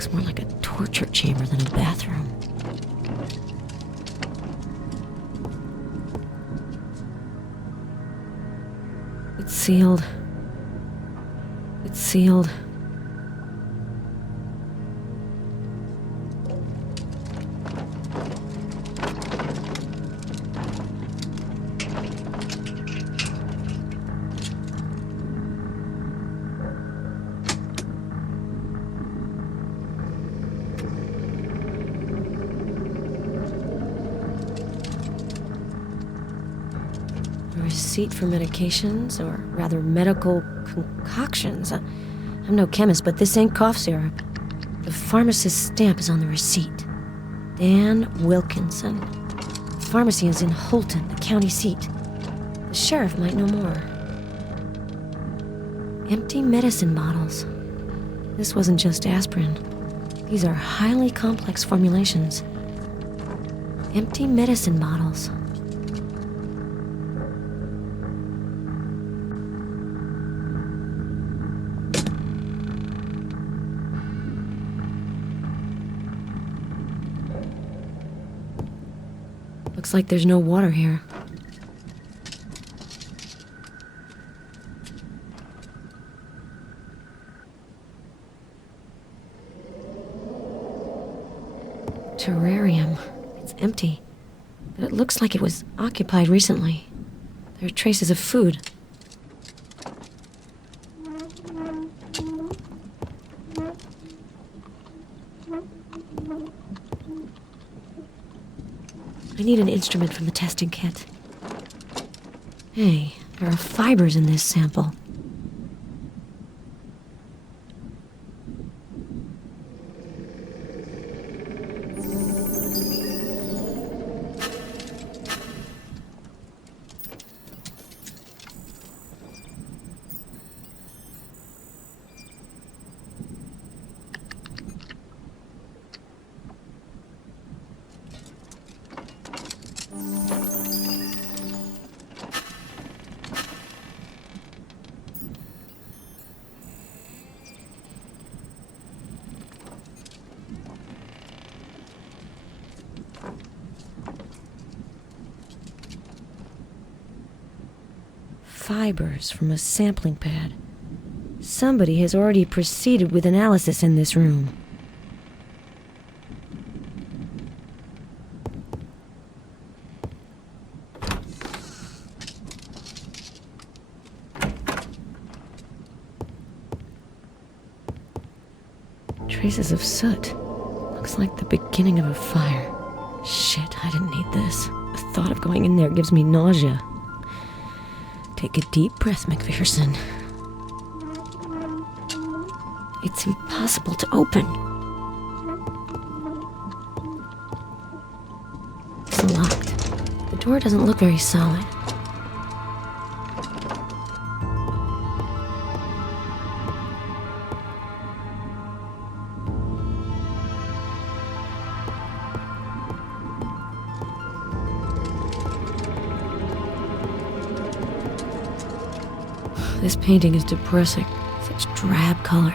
Looks more like a torture chamber than a bathroom. It's sealed. It's sealed. A receipt for medications, or rather medical concoctions. I'm no chemist, but this ain't cough syrup. The pharmacist's stamp is on the receipt. Dan Wilkinson. The pharmacy is in Holton, the county seat. The sheriff might know more. Empty medicine bottles. This wasn't just aspirin. These are highly complex formulations. Empty medicine bottles. Looks like there's no water here. Terrarium. It's empty, but it looks like it was occupied recently. There are traces of food. I need an instrument from the testing kit. Hey, there are fibers in this sample. Fibers from a sampling pad. Somebody has already proceeded with analysis in this room. Traces of soot. Looks like the beginning of a fire. Shit, I didn't need this. The thought of going in there gives me nausea. Take a deep breath, McPherson. It's impossible to open. It's locked. The door doesn't look very solid. This painting is depressing. Such drab colors.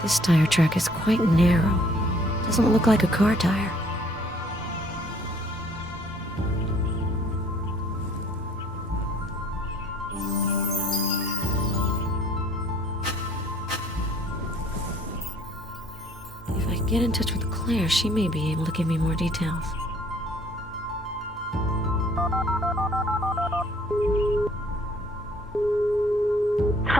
This tire track is quite narrow. Doesn't look like a car tire. If I get in touch with Claire, she may be able to give me more details.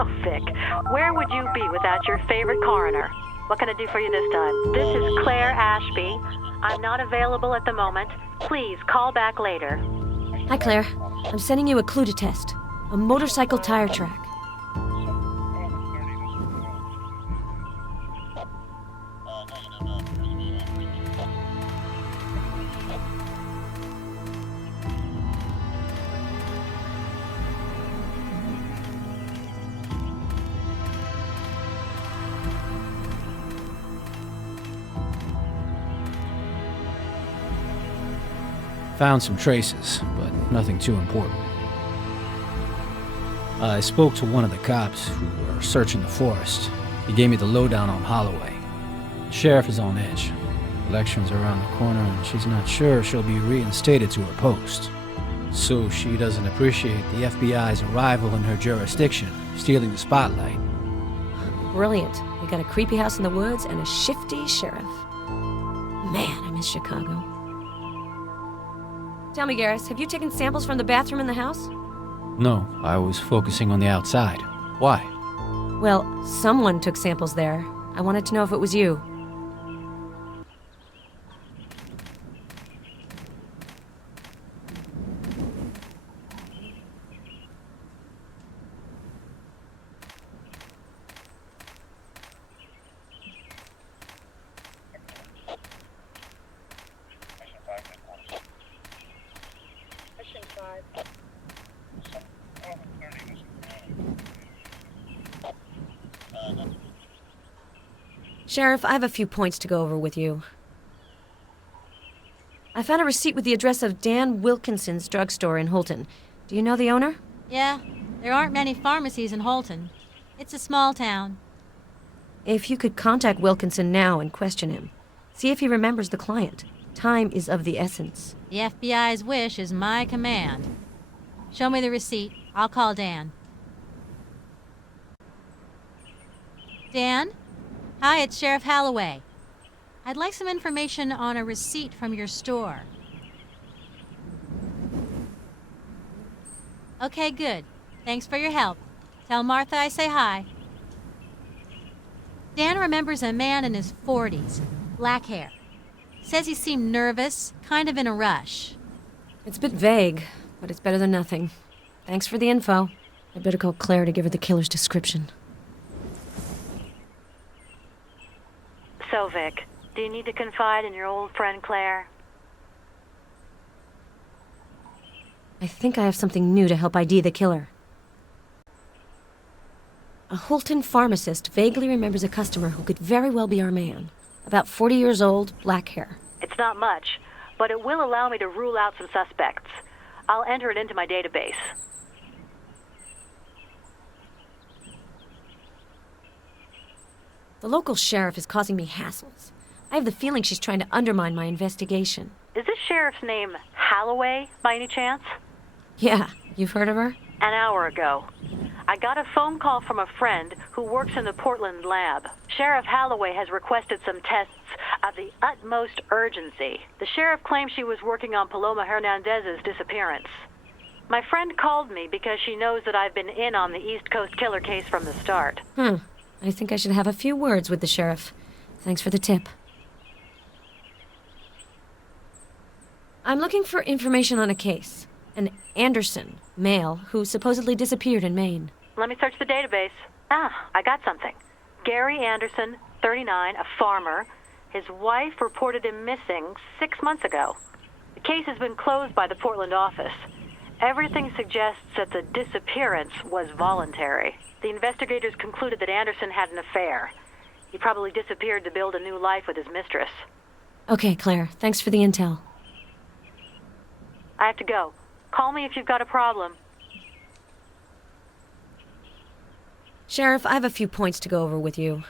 Oh, Vic, where would you be without your favorite coroner? What can I do for you this time? This is Claire Ashby. I'm not available at the moment. Please call back later. Hi, Claire. I'm sending you a clue to test. A motorcycle tire track. Found some traces, but nothing too important. I spoke to one of the cops who were searching the forest. He gave me the lowdown on Holloway. The sheriff is on edge. Elections are around the corner, and she's not sure she'll be reinstated to her post. So she doesn't appreciate the FBI's arrival in her jurisdiction, stealing the spotlight. Brilliant. We got a creepy house in the woods and a shifty sheriff. Man, I miss Chicago. Tell me, Garrus, have you taken samples from the bathroom in the house? No, I was focusing on the outside. Why? Well, someone took samples there. I wanted to know if it was you. Sheriff, I have a few points to go over with you. I found a receipt with the address of Dan Wilkinson's drugstore in Holton. Do you know the owner? Yeah, there aren't many pharmacies in Holton. It's a small town. If you could contact Wilkinson now and question him. See if he remembers the client. Time is of the essence. The FBI's wish is my command. Show me the receipt. I'll call Dan. Dan? Hi, it's Sheriff Holloway. I'd like some information on a receipt from your store. Okay, good. Thanks for your help. Tell Martha I say hi. Dan remembers a man in his 40s, black hair. Says he seemed nervous, kind of in a rush. It's a bit vague, but it's better than nothing. Thanks for the info. I'd better call Claire to give her the killer's description. So, Vic, do you need to confide in your old friend Claire? I think I have something new to help ID the killer. A Holton pharmacist vaguely remembers a customer who could very well be our man. About 40 years old, black hair. It's not much, but it will allow me to rule out some suspects. I'll enter it into my database. The local sheriff is causing me hassles. I have the feeling she's trying to undermine my investigation. Is this sheriff's name Holloway, by any chance? Yeah, you've heard of her? An hour ago. I got a phone call from a friend who works in the Portland lab. Sheriff Holloway has requested some tests of the utmost urgency. The sheriff claims she was working on Paloma Hernandez's disappearance. My friend called me because she knows that I've been in on the East Coast killer case from the start. I think I should have a few words with the sheriff. Thanks for the tip. I'm looking for information on a case. An Anderson, male, who supposedly disappeared in Maine. Let me search the database. I got something. Gary Anderson, 39, a farmer. His wife reported him missing 6 months ago. The case has been closed by the Portland office. Everything suggests that the disappearance was voluntary. The investigators concluded that Anderson had an affair. He probably disappeared to build a new life with his mistress. Okay, Claire. Thanks for the intel. I have to go. Call me if you've got a problem. Sheriff, I have a few points to go over with you.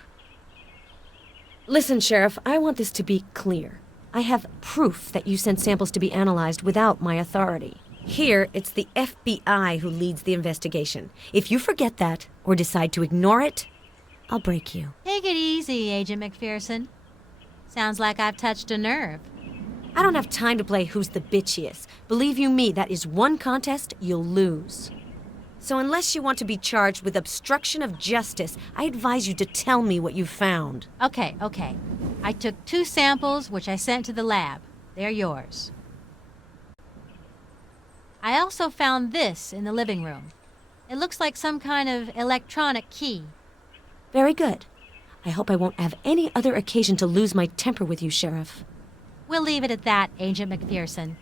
Listen, Sheriff, I want this to be clear. I have proof that you sent samples to be analyzed without my authority. Here, it's the FBI who leads the investigation. If you forget that, or decide to ignore it, I'll break you. Take it easy, Agent McPherson. Sounds like I've touched a nerve. I don't have time to play who's the bitchiest. Believe you me, that is one contest you'll lose. So unless you want to be charged with obstruction of justice, I advise you to tell me what you found. Okay. I took 2 samples, which I sent to the lab. They're yours. I also found this in the living room. It looks like some kind of electronic key. Very good. I hope I won't have any other occasion to lose my temper with you, Sheriff. We'll leave it at that, Agent McPherson.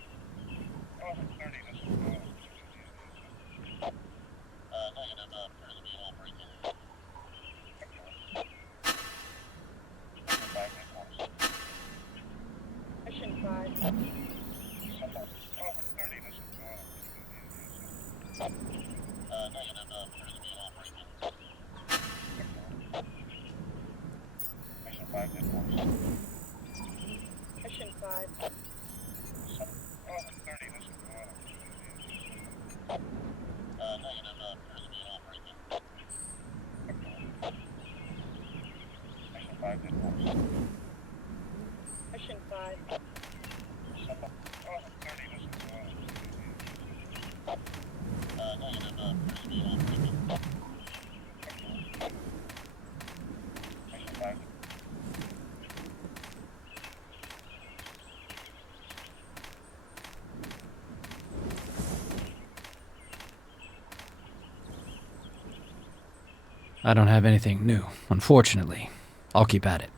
I don't have anything new, unfortunately. I'll keep at it.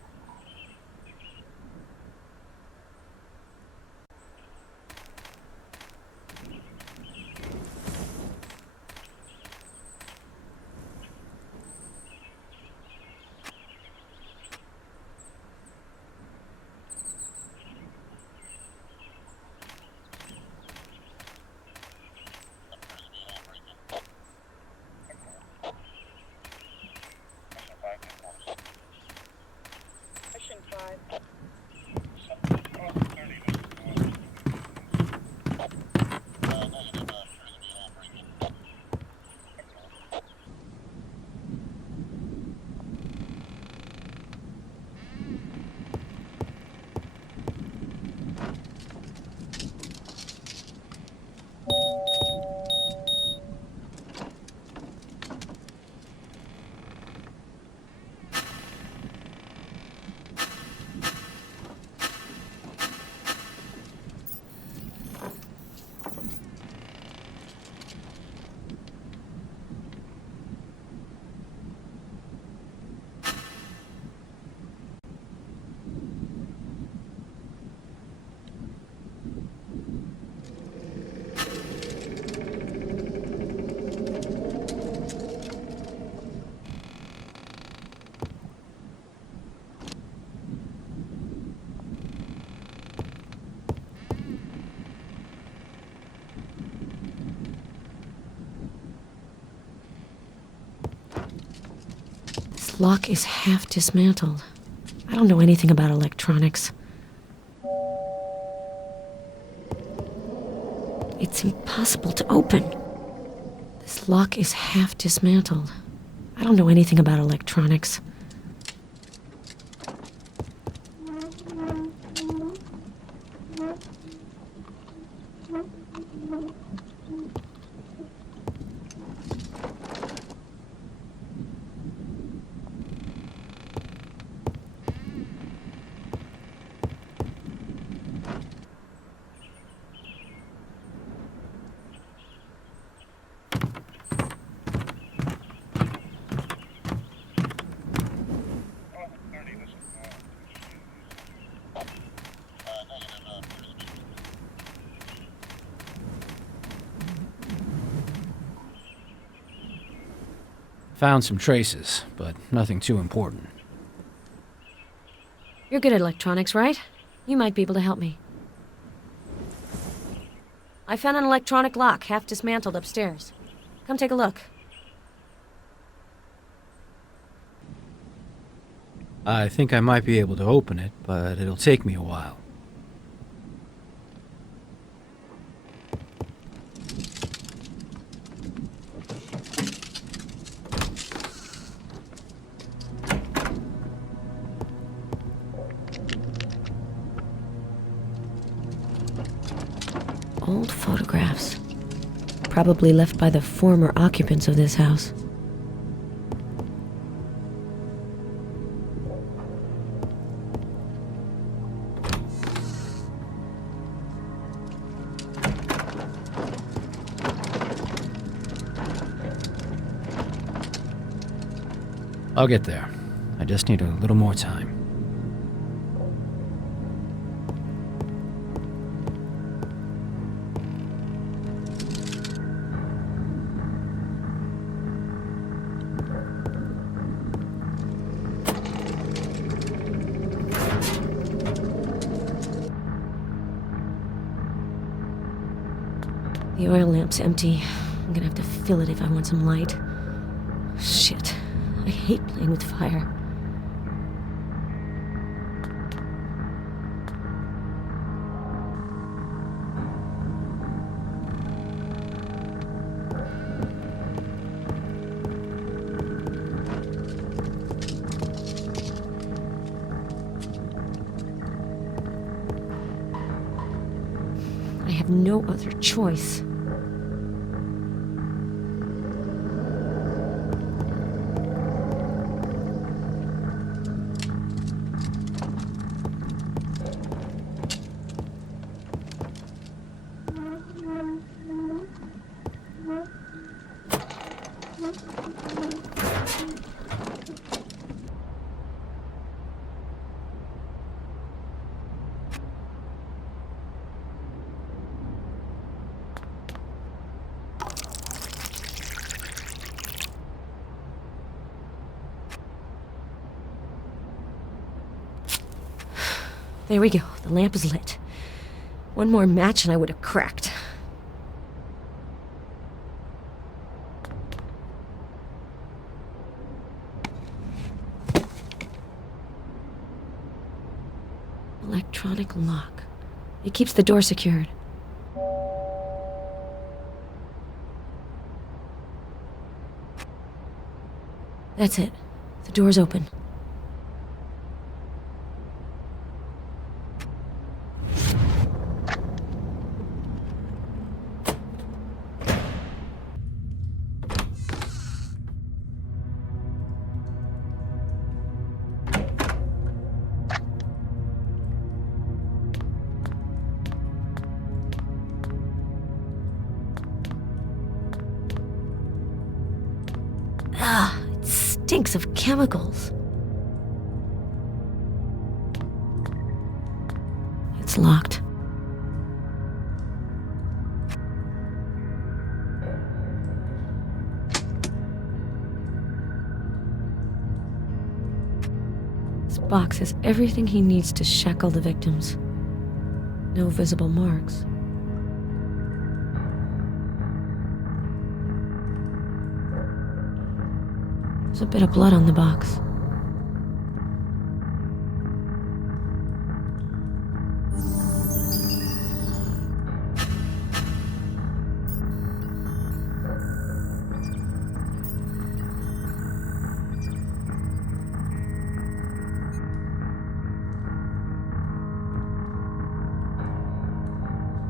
This lock is half dismantled. I don't know anything about electronics. It's impossible to open. This lock is half dismantled. I don't know anything about electronics. Found some traces, but nothing too important. You're good at electronics, right? You might be able to help me. I found an electronic lock, half dismantled upstairs. Come take a look. I think I might be able to open it, but it'll take me a while. Old photographs. probably left by the former occupants of this house. I'll get there. I just need a little more time. The oil lamp's empty. I'm gonna have to fill it if I want some light. Shit. I hate playing with fire. I have no other choice. There we go. The lamp is lit. One more match and I would have cracked. Electronic lock. It keeps the door secured. That's it. The door's open. It stinks of chemicals. It's locked. This box has everything he needs to shackle the victims. No visible marks. There's a bit of blood on the box.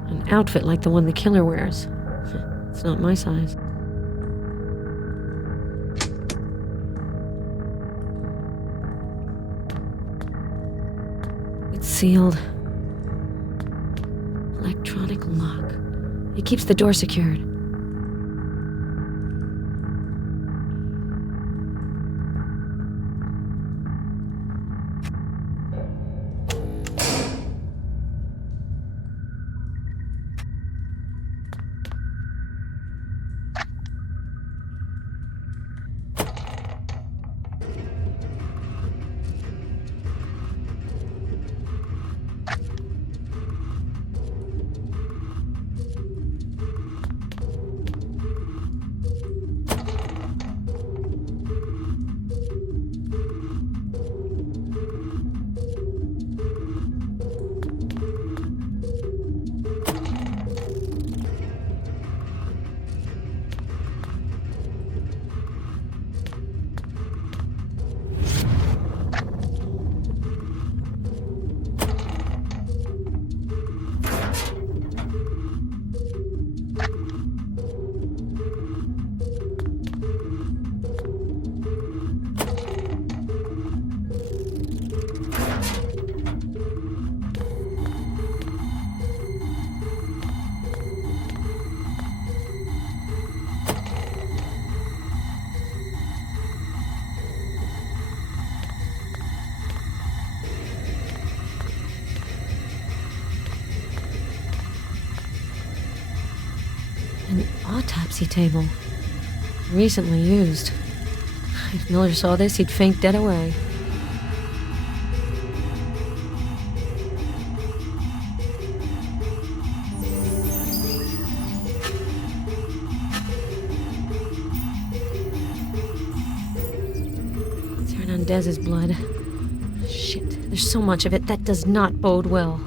An outfit like the one the killer wears. It's not my size. It's sealed. Electronic lock. It keeps the door secured. autopsy table. Recently used. If Miller saw this, he'd faint dead away. It's Hernandez's blood. Shit, there's so much of it. That does not bode well.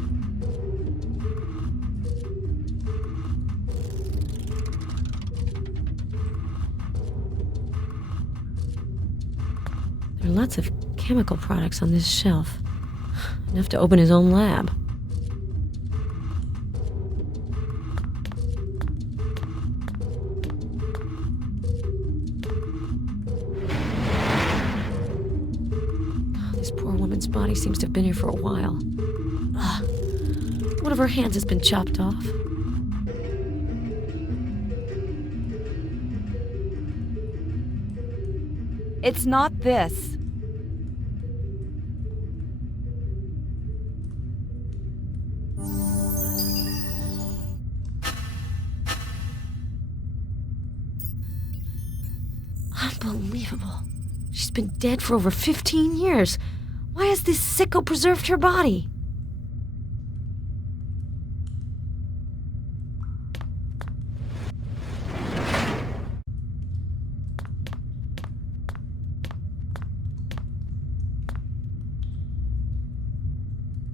There are lots of chemical products on this shelf. Enough to open his own lab. This poor woman's body seems to have been here for a while. One of her hands has been chopped off. It's not this. Unbelievable. She's been dead for over 15 years. Why has this sicko preserved her body?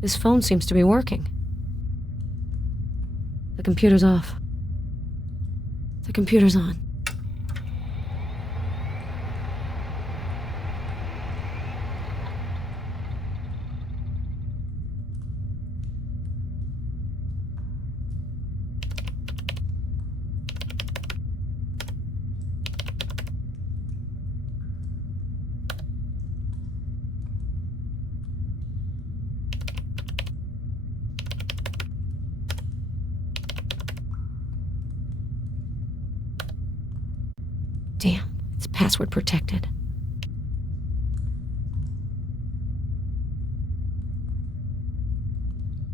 This phone seems to be working. The computer's off. The computer's on. Damn, it's password protected.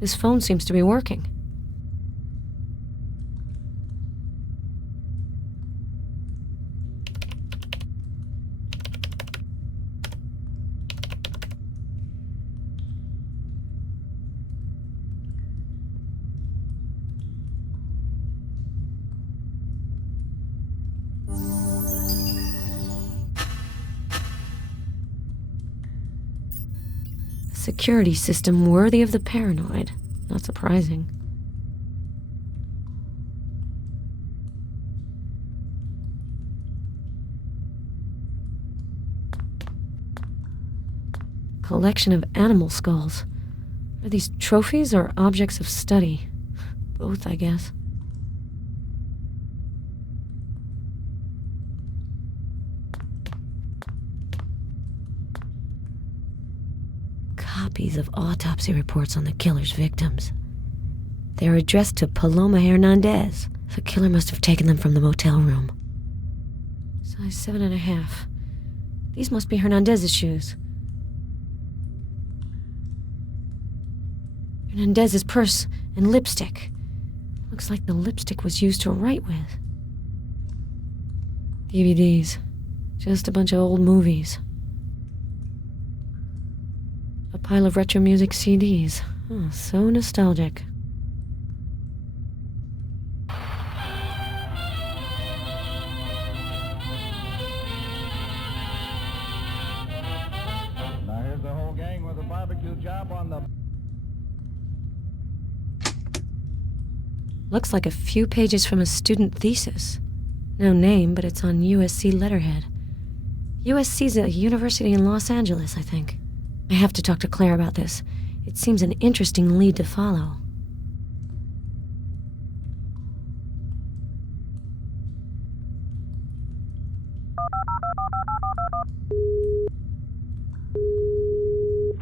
This phone seems to be working. Security system worthy of the paranoid. Not surprising. Collection of animal skulls. Are these trophies or objects of study? Both, I guess. Copies of autopsy reports on the killer's victims. They are addressed to Paloma Hernandez. The killer must have taken them from the motel room. Size 7.5. These must be Hernandez's shoes. Hernandez's purse and lipstick. Looks like the lipstick was used to write with. DVDs. Just a bunch of old movies. A pile of retro music CDs. Oh, so nostalgic. Now here's the whole gang with a barbecue job on the... Looks like a few pages from a student thesis. No name, but it's on USC letterhead. USC's a university in Los Angeles, I think. I have to talk to Claire about this. It seems an interesting lead to follow.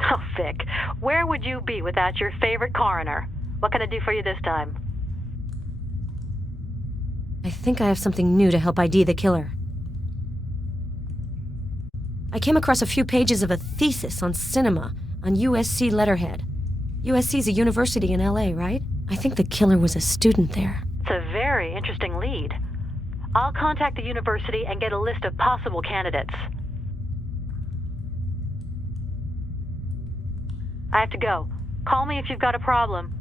Oh, Vic, where would you be without your favorite coroner? What can I do for you this time? I think I have something new to help ID the killer. I came across a few pages of a thesis on cinema on USC letterhead. USC's a university in LA, right? I think the killer was a student there. It's a very interesting lead. I'll contact the university and get a list of possible candidates. I have to go. Call me if you've got a problem.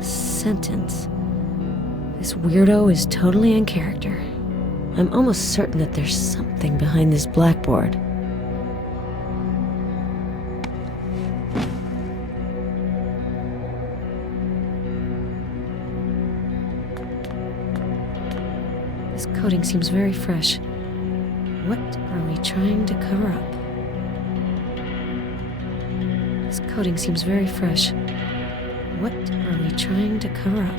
Sentence. This weirdo is totally in character. I'm almost certain that there's something behind this blackboard. This coating seems very fresh. What are we trying to cover up? This coating seems very fresh. What are we trying to cover up?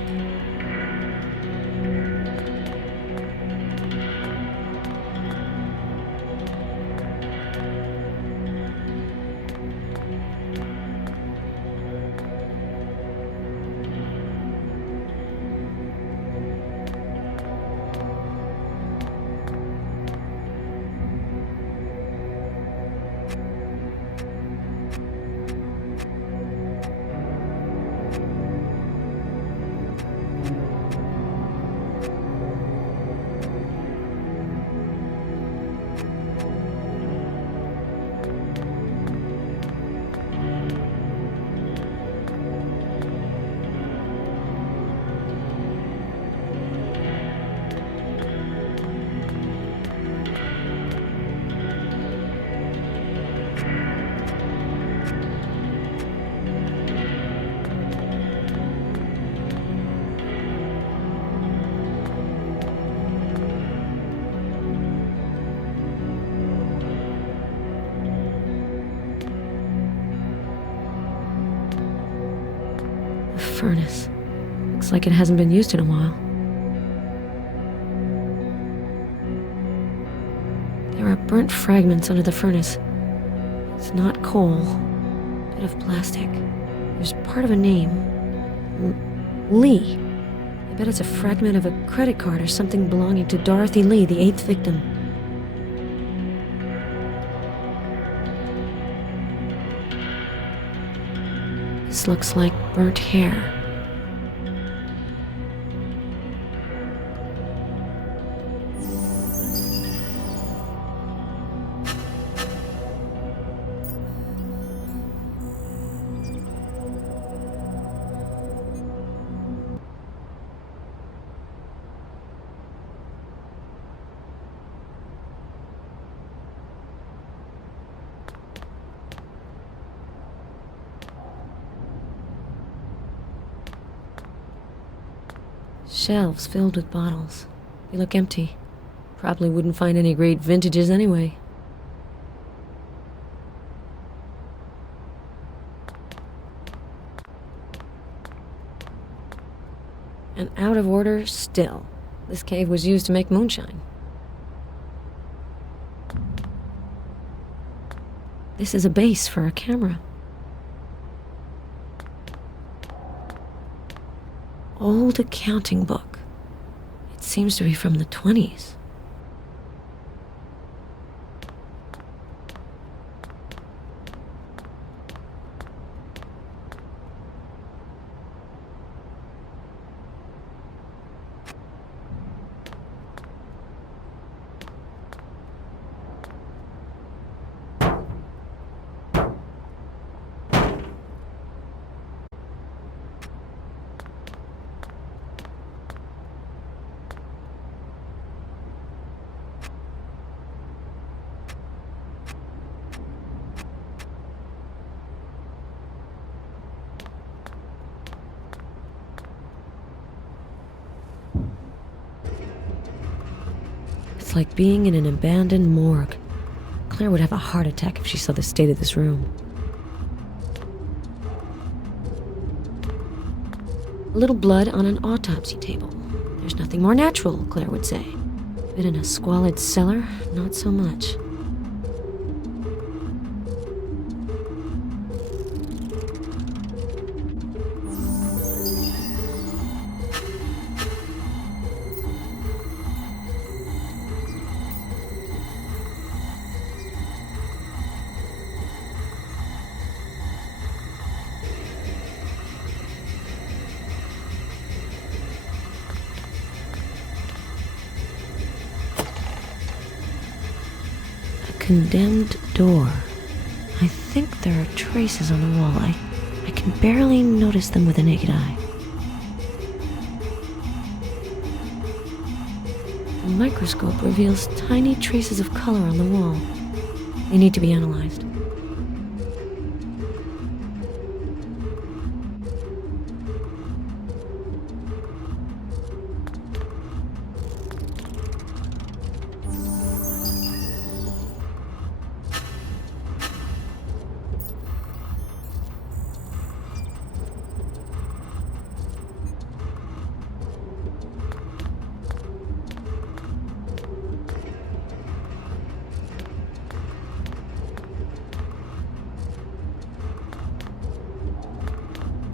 Furnace. Looks like it hasn't been used in a while. There are burnt fragments under the furnace. It's not coal. A bit of plastic. There's part of a name. Lee. I bet it's a fragment of a credit card or something belonging to Dorothy Lee, the 8th victim. This looks like burnt hair. Shelves filled with bottles. They look empty. Probably wouldn't find any great vintages anyway. And out of order still. This cave was used to make moonshine. This is a base for a camera. Old accounting book. It seems to be from the 20s. It's like being in an abandoned morgue. Claire would have a heart attack if she saw the state of this room. A little blood on an autopsy table. There's nothing more natural, Claire would say. But in a squalid cellar, not so much. Condemned door. I think there are traces on the wall. I can barely notice them with the naked eye. The microscope reveals tiny traces of color on the wall. They need to be analyzed.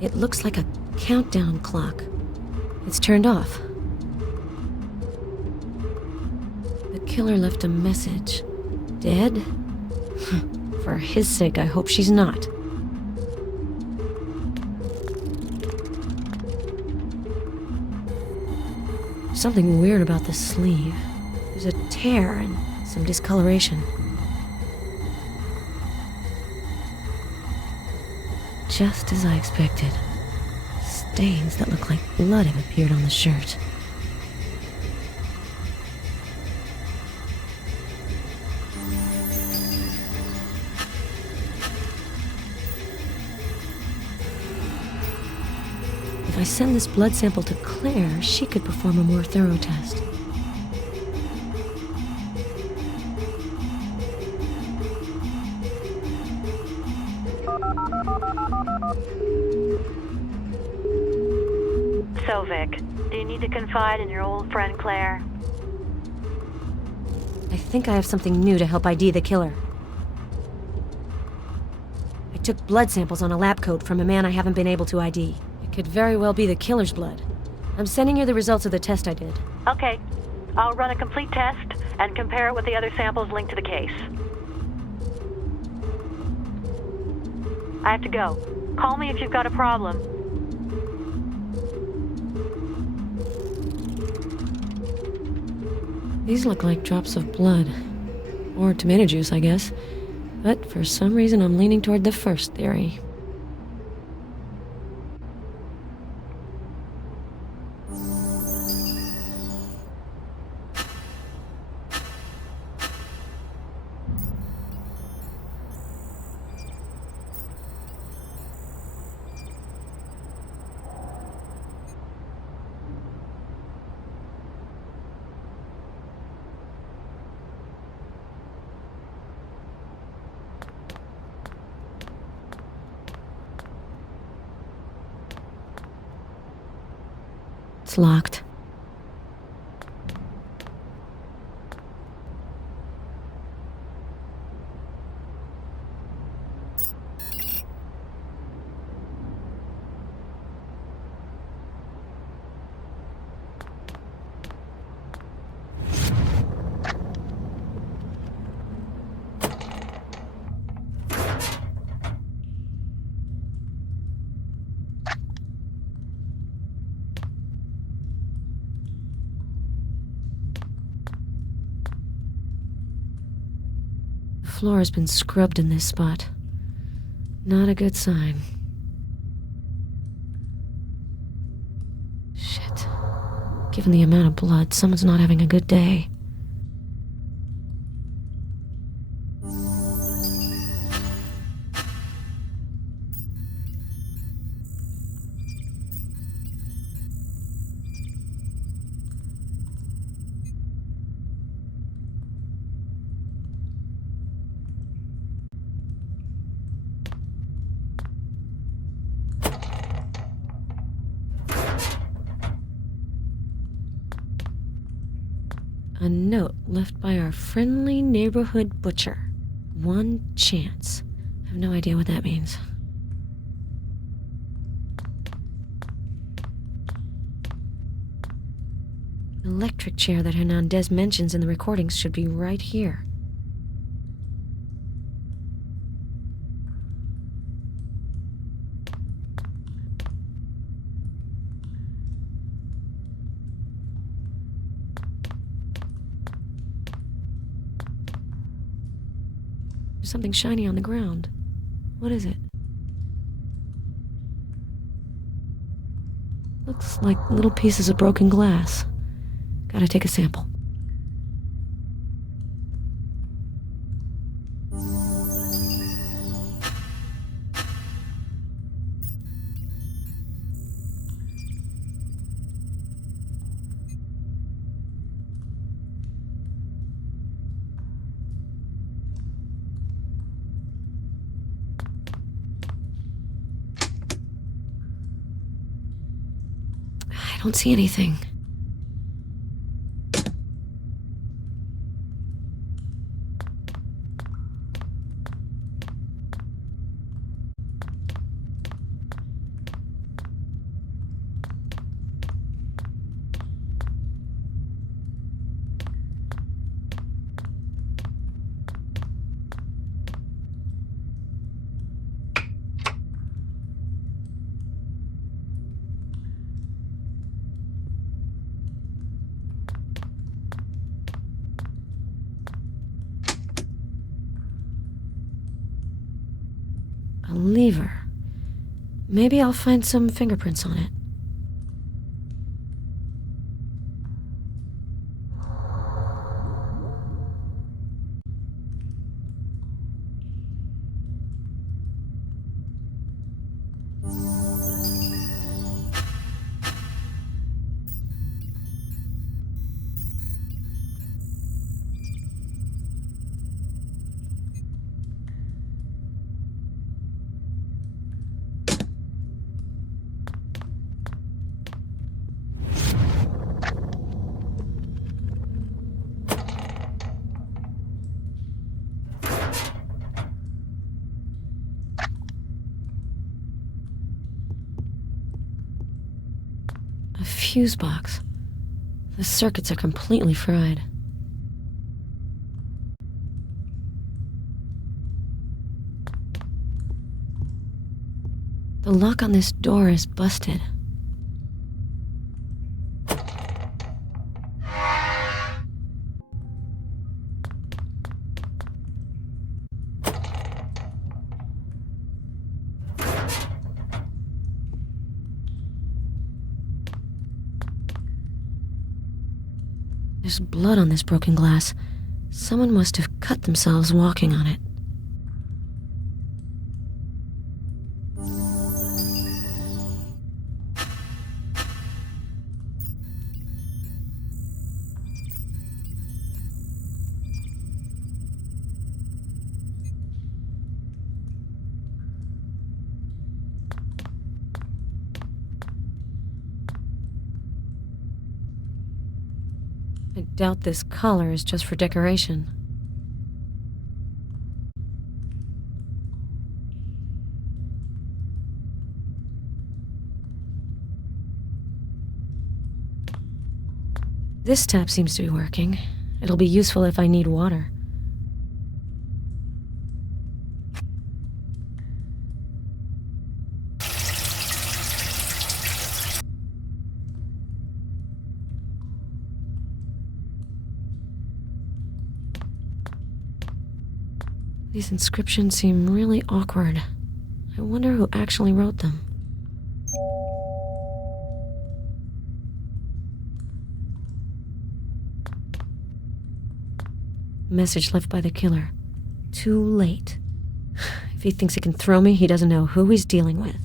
It looks like a countdown clock. It's turned off. The killer left a message. Dead? For his sake, I hope she's not. Something weird about the sleeve. There's a tear and some discoloration. Just as I expected. Stains that look like blood have appeared on the shirt. If I send this blood sample to Claire, she could perform a more thorough test. So, Vic, do you need to confide in your old friend Claire? I think I have something new to help ID the killer. I took blood samples on a lab coat from a man I haven't been able to ID. It could very well be the killer's blood. I'm sending you the results of the test I did. Okay. I'll run a complete test and compare it with the other samples linked to the case. I have to go. Call me if you've got a problem. These look like drops of blood. Or tomato juice, I guess. But for some reason, I'm leaning toward the first theory. It's locked. floor has been scrubbed in this spot. Not a good sign. Shit. Given the amount of blood, someone's not having a good day. A note left by our friendly neighborhood butcher. One chance. I have no idea what that means. The electric chair that Hernandez mentions in the recordings should be right here. There's something shiny on the ground. What is it? Looks like little pieces of broken glass. Gotta take a sample. I don't see anything. A lever. Maybe I'll find some fingerprints on it. A fuse box. The circuits are completely fried. The lock on this door is busted. There's blood on this broken glass. Someone must have cut themselves walking on it. I doubt this collar is just for decoration. This tap seems to be working. It'll be useful if I need water. These inscriptions seem really awkward. I wonder who actually wrote them. Message left by the killer. Too late. If he thinks he can throw me, he doesn't know who he's dealing with.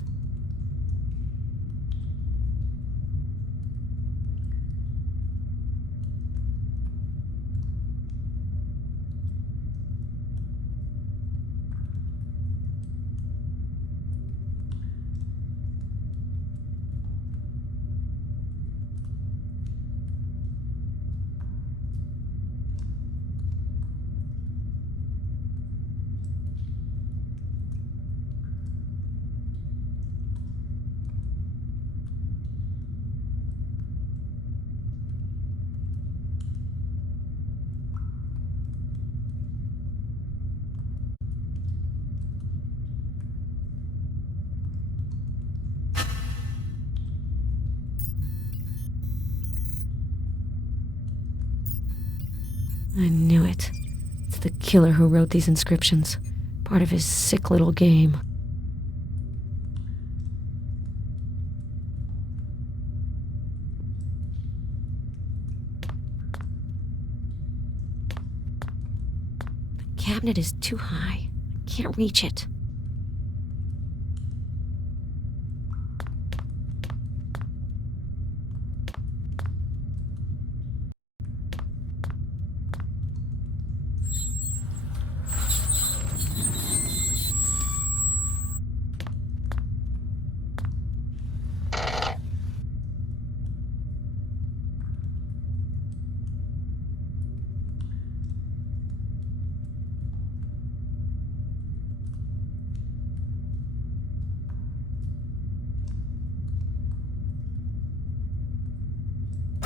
I knew it. It's the killer who wrote these inscriptions. Part of his sick little game. The cabinet is too high. I can't reach it.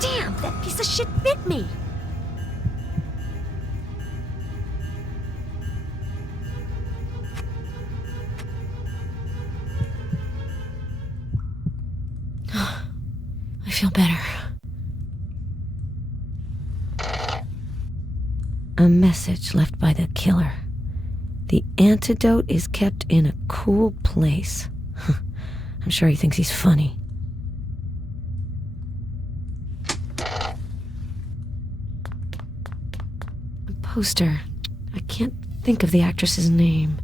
Damn, that piece of shit bit me! I feel better. A message left by the killer. The antidote is kept in a cool place. I'm sure he thinks he's funny. A poster. I can't think of the actress's name.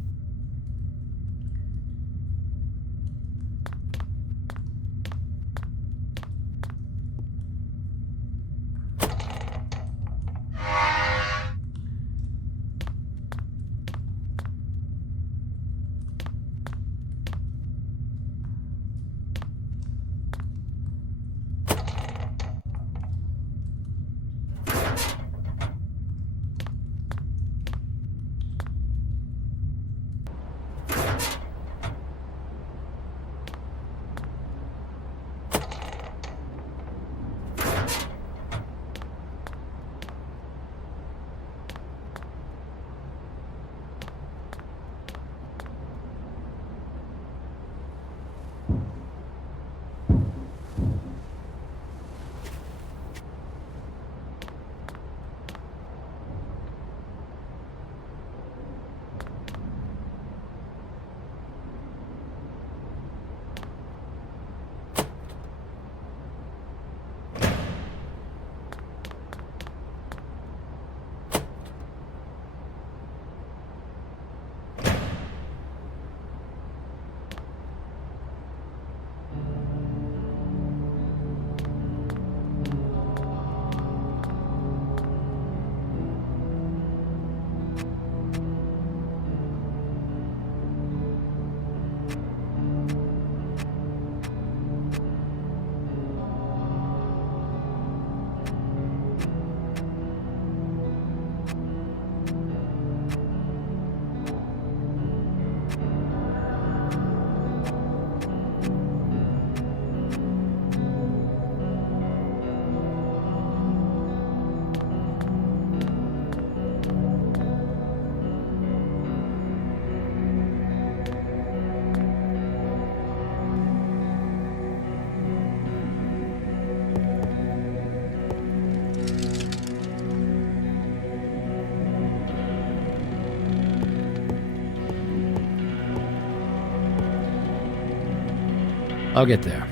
I'll get there.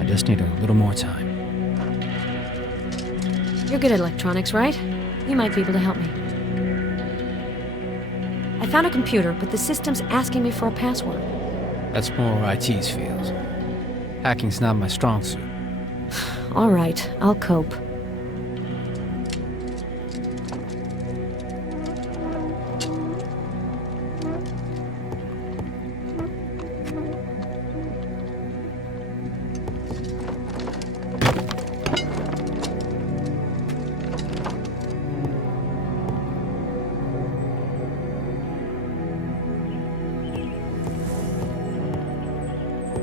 I just need a little more time. You're good at electronics, right? You might be able to help me. I found a computer, but the system's asking me for a password. That's more IT's field. Hacking's not my strong suit. All right, I'll cope.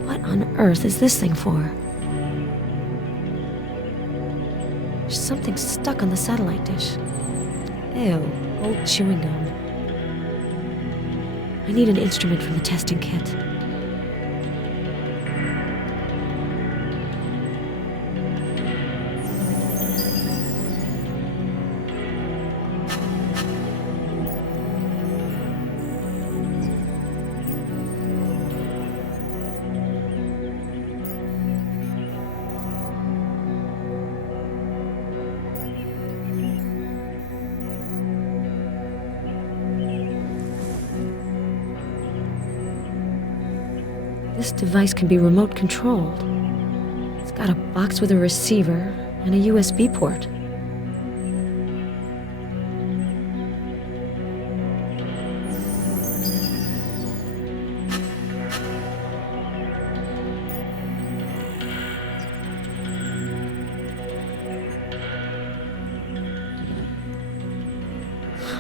What on earth is this thing for? There's something stuck on the satellite dish. Ew, old chewing gum. I need an instrument from the testing kit. This device can be remote controlled. It's got a box with a receiver and a USB port.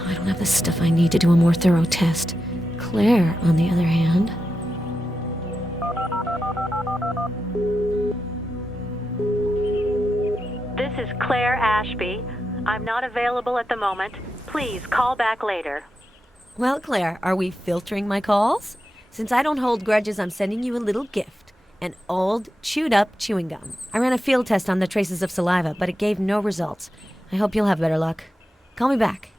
I don't have the stuff I need to do a more thorough test. Claire, on the other hand... This is Claire Ashby. I'm not available at the moment. Please call back later. Well, Claire, are we filtering my calls? Since I don't hold grudges, I'm sending you a little gift. An old, chewed-up chewing gum. I ran a field test on the traces of saliva, but it gave no results. I hope you'll have better luck. Call me back.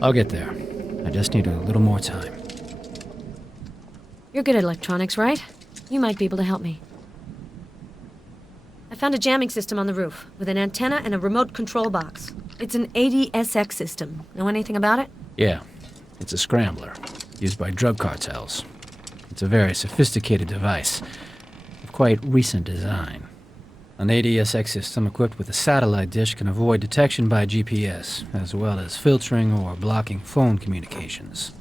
I'll get there. I just need a little more time. You're good at electronics, right? You might be able to help me. I found a jamming system on the roof, with an antenna and a remote control box. It's an ADSX system. Know anything about it? Yeah, it's a scrambler, used by drug cartels. It's a very sophisticated device, of quite recent design. An ADSX system equipped with a satellite dish can avoid detection by GPS, as well as filtering or blocking phone communications.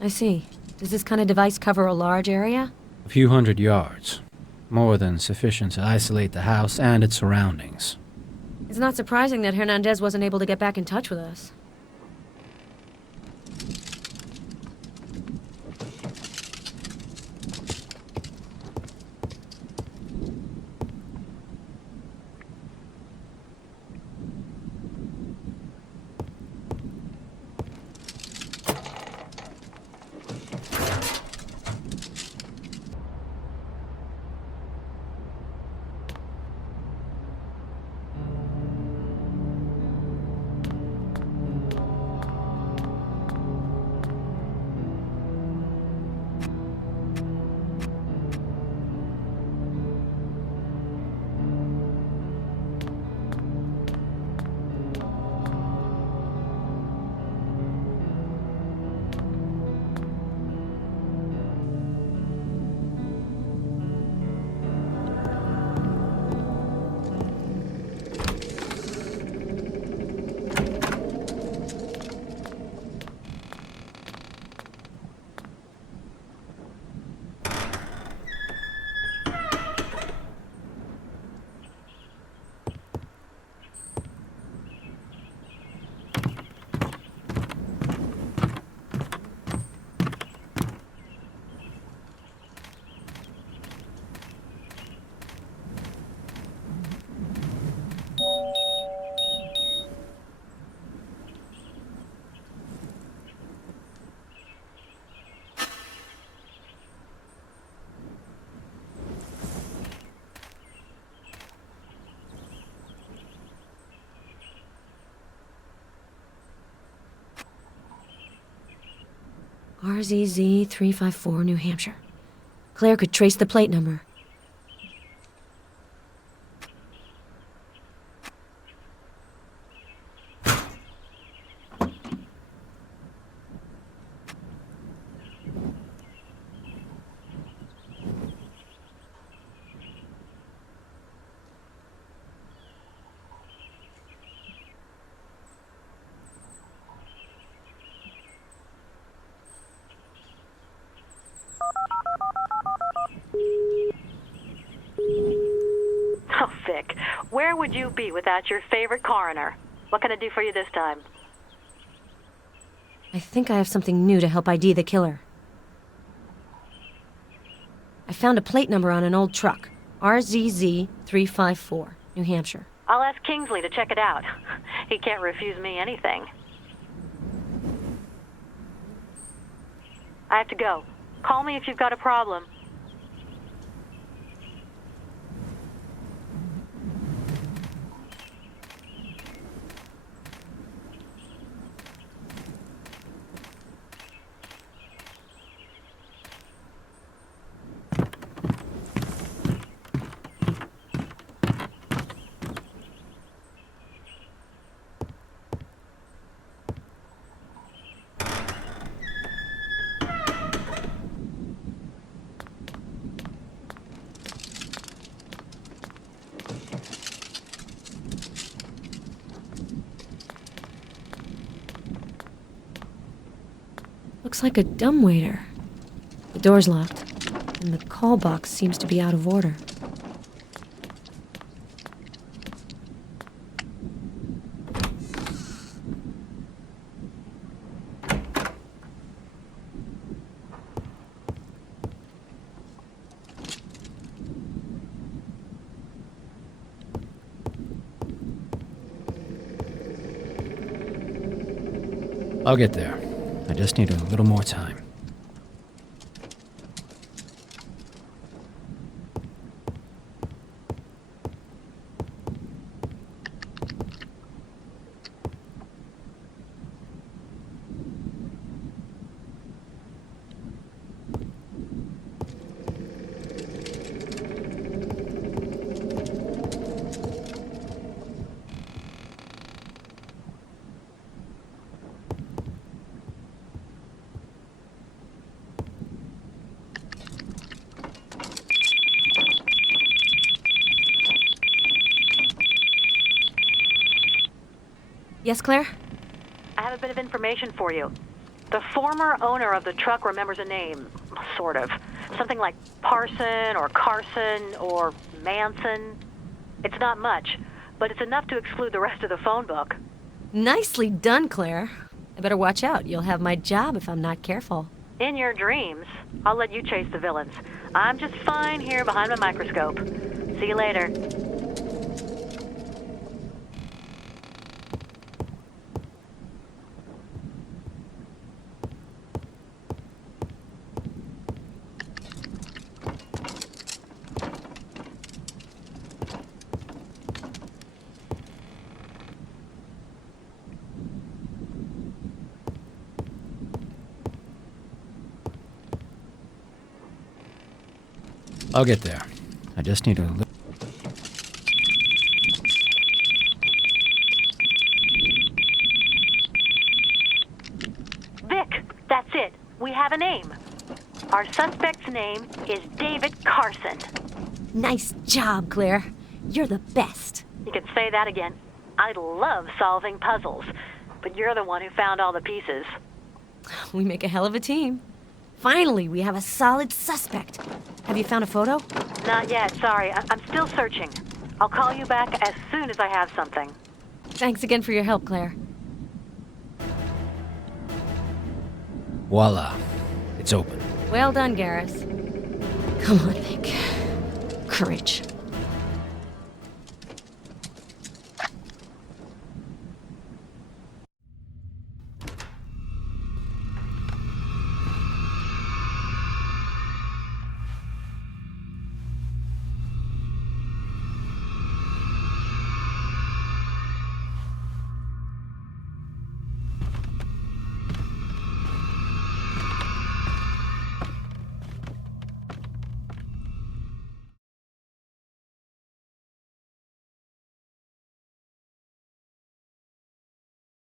I see. Does this kind of device cover a large area? A few hundred yards. More than sufficient to isolate the house and its surroundings. It's not surprising that Hernandez wasn't able to get back in touch with us. RZZ 354, New Hampshire. Claire could trace the plate number. Oh, Vic, where would you be without your favorite coroner? What can I do for you this time? I think I have something new to help ID the killer. I found a plate number on an old truck. RZZ 354, New Hampshire. I'll ask Kingsley to check it out. He can't refuse me anything. I have to go. Call me if you've got a problem. Looks like a dumbwaiter. The door's locked, and the call box seems to be out of order. I'll get there. I just need a little more time. Yes, Claire? I have a bit of information for you. The former owner of the truck remembers a name, sort of. Something like Parson or Carson or Manson. It's not much, but it's enough to exclude the rest of the phone book. Nicely done, Claire. I better watch out. You'll have my job if I'm not careful. In your dreams, I'll let you chase the villains. I'm just fine here behind my microscope. See you later. I'll get there. I just need a little... Vic, that's it. We have a name. Our suspect's name is David Carson. Nice job, Claire. You're the best. You can say that again. I love solving puzzles, but you're the one who found all the pieces. We make a hell of a team. Finally, we have a solid suspect. Have you found a photo? Not yet, sorry. I'm still searching. I'll call you back as soon as I have something. Thanks again for your help, Claire. Voila. It's open. Well done, Garrus. Come on, Vic. Courage.